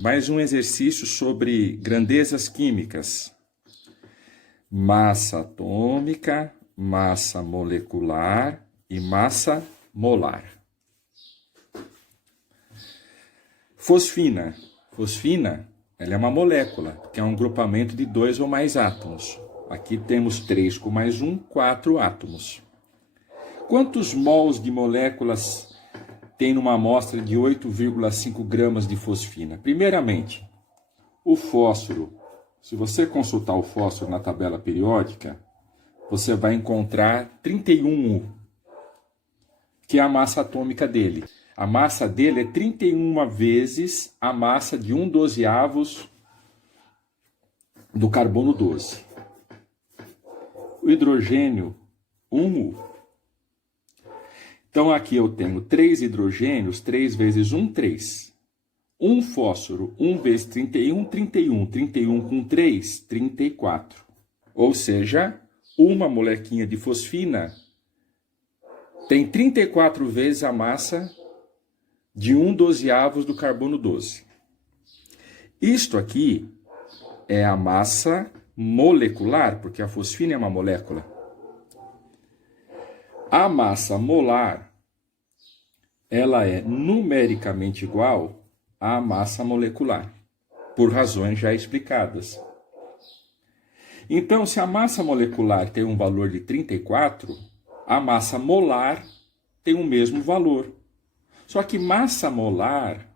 Mais um exercício sobre grandezas químicas. Massa atômica, massa molecular e massa molar. Fosfina. Fosfina, ela é uma molécula, que é um grupamento de 2 ou mais átomos. Aqui temos 3 com mais 1, 4 átomos. Quantos mols de moléculas tem numa amostra de 8,5 gramas de fosfina? Primeiramente, o fósforo. Se você consultar o fósforo na tabela periódica, você vai encontrar 31, que é a massa atômica dele. A massa dele é 31 vezes a massa de 1/12 do carbono 12. O hidrogênio, 1. Então, aqui eu tenho 3 hidrogênios, 3 vezes 1, 3. 1 fósforo, 1 vezes 31, 31. 31 com 3, 34. Ou seja, uma molequinha de fosfina tem 34 vezes a massa de 1/12 do carbono 12. Isto aqui é a massa molecular, porque a fosfina é uma molécula. A massa molar, ela é numericamente igual à massa molecular, por razões já explicadas. Então, se a massa molecular tem um valor de 34, a massa molar tem o mesmo valor. Só que massa molar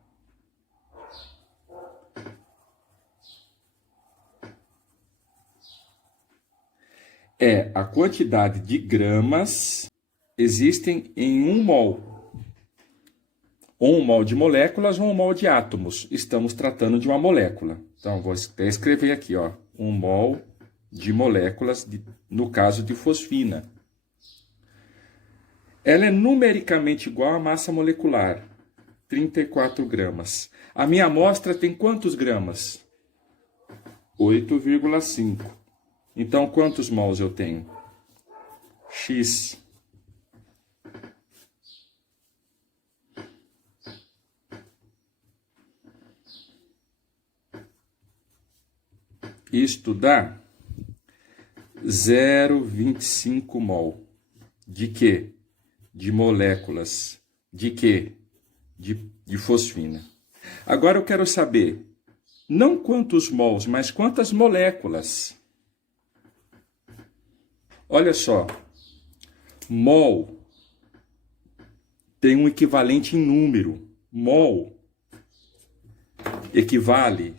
é a quantidade de gramas existem em 1 mol. Ou 1 mol de moléculas ou 1 mol de átomos. Estamos tratando de uma molécula. Então, vou até escrever aqui, ó, 1 mol de moléculas, no caso de fosfina. Ela é numericamente igual à massa molecular, 34 gramas. A minha amostra tem quantos gramas? 8,5. Então, quantos mols eu tenho? X. Isto dá 0,25 mol. De quê? De moléculas. De quê? De fosfina. Agora eu quero saber, não quantos mols, mas quantas moléculas. Olha só, mol tem um equivalente em número. Mol equivale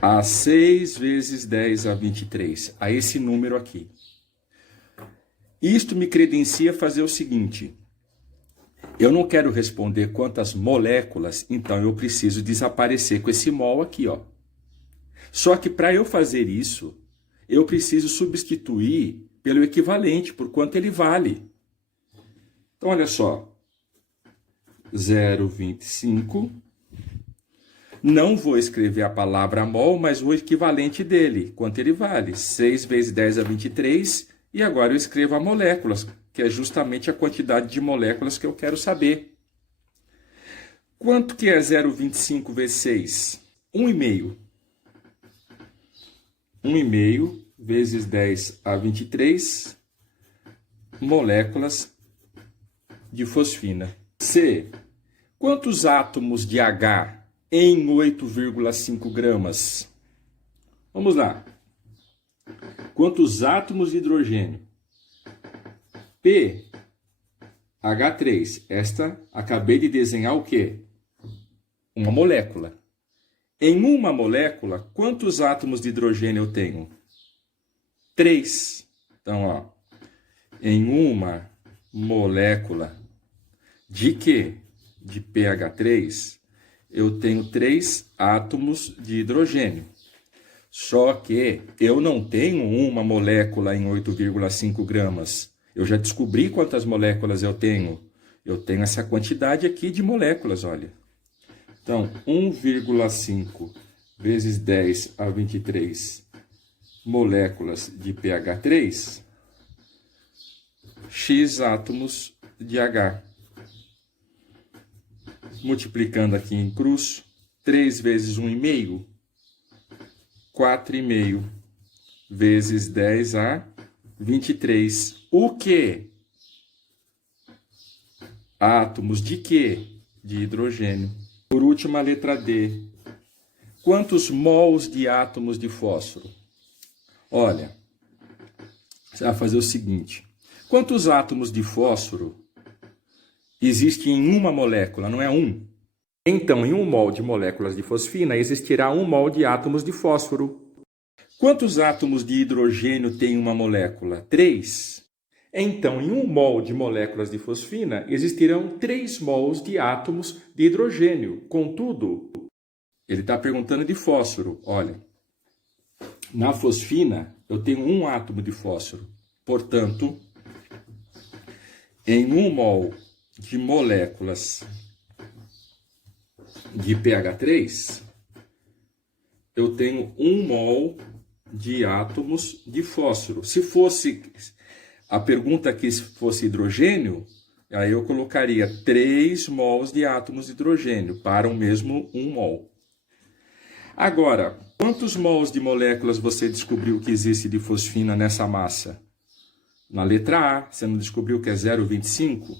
a 6 vezes 10 a 23, a esse número aqui. Isto me credencia a fazer o seguinte: eu não quero responder quantas moléculas, então eu preciso desaparecer com esse mol aqui, ó. Só que para eu fazer isso, eu preciso substituir pelo equivalente, por quanto ele vale. Então, olha só, 0,25. Não vou escrever a palavra mol, mas o equivalente dele, quanto ele vale. 6 vezes 10 a 23, e agora eu escrevo a moléculas, que é justamente a quantidade de moléculas que eu quero saber. Quanto que é 0,25 vezes 6? 1,5. 1,5 vezes 10 a 23 moléculas de fosfina. C. Quantos átomos de H em 8,5 gramas? Vamos lá. Quantos átomos de hidrogênio? P, H3. Esta, acabei de desenhar o quê? Uma molécula. Em uma molécula, quantos átomos de hidrogênio eu tenho? 3. Então, ó, em uma molécula de quê? De pH3, eu tenho 3 átomos de hidrogênio. Só que eu não tenho uma molécula em 8,5 gramas. Eu já descobri quantas moléculas eu tenho. Eu tenho essa quantidade aqui de moléculas, olha. Então, 1,5 vezes 10 a 23 moléculas de pH3, X átomos de H. multiplicando aqui em cruz, 3 vezes 1,5, 4,5, vezes 10 a 23. O quê? Átomos de quê? De hidrogênio. Por último, a letra D. Quantos mols de átomos de fósforo? Olha, você vai fazer o seguinte. Quantos átomos de fósforo existem em uma molécula? Não é um? Então, em 1 mol de moléculas de fosfina, existirá 1 mol de átomos de fósforo. Quantos átomos de hidrogênio tem uma molécula? 3. Então, em 1 mol de moléculas de fosfina, existirão 3 mols de átomos de hidrogênio. Contudo, ele está perguntando de fósforo. Olha, na fosfina, eu tenho 1 átomo de fósforo. Portanto, em 1 mol de moléculas de pH3, eu tenho 1 mol de átomos de fósforo. Se fosse a pergunta aqui, se fosse hidrogênio, aí eu colocaria 3 mols de átomos de hidrogênio para o mesmo 1 mol. Agora, quantos mols de moléculas você descobriu que existe de fosfina nessa massa? Na letra A, você não descobriu que é 0,25?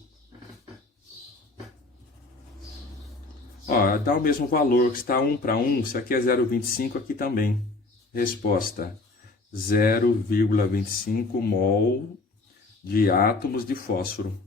Ó, dá o mesmo valor, que está 1 para 1, se aqui é 0,25, aqui também. Resposta, 0,25 mol de átomos de fósforo.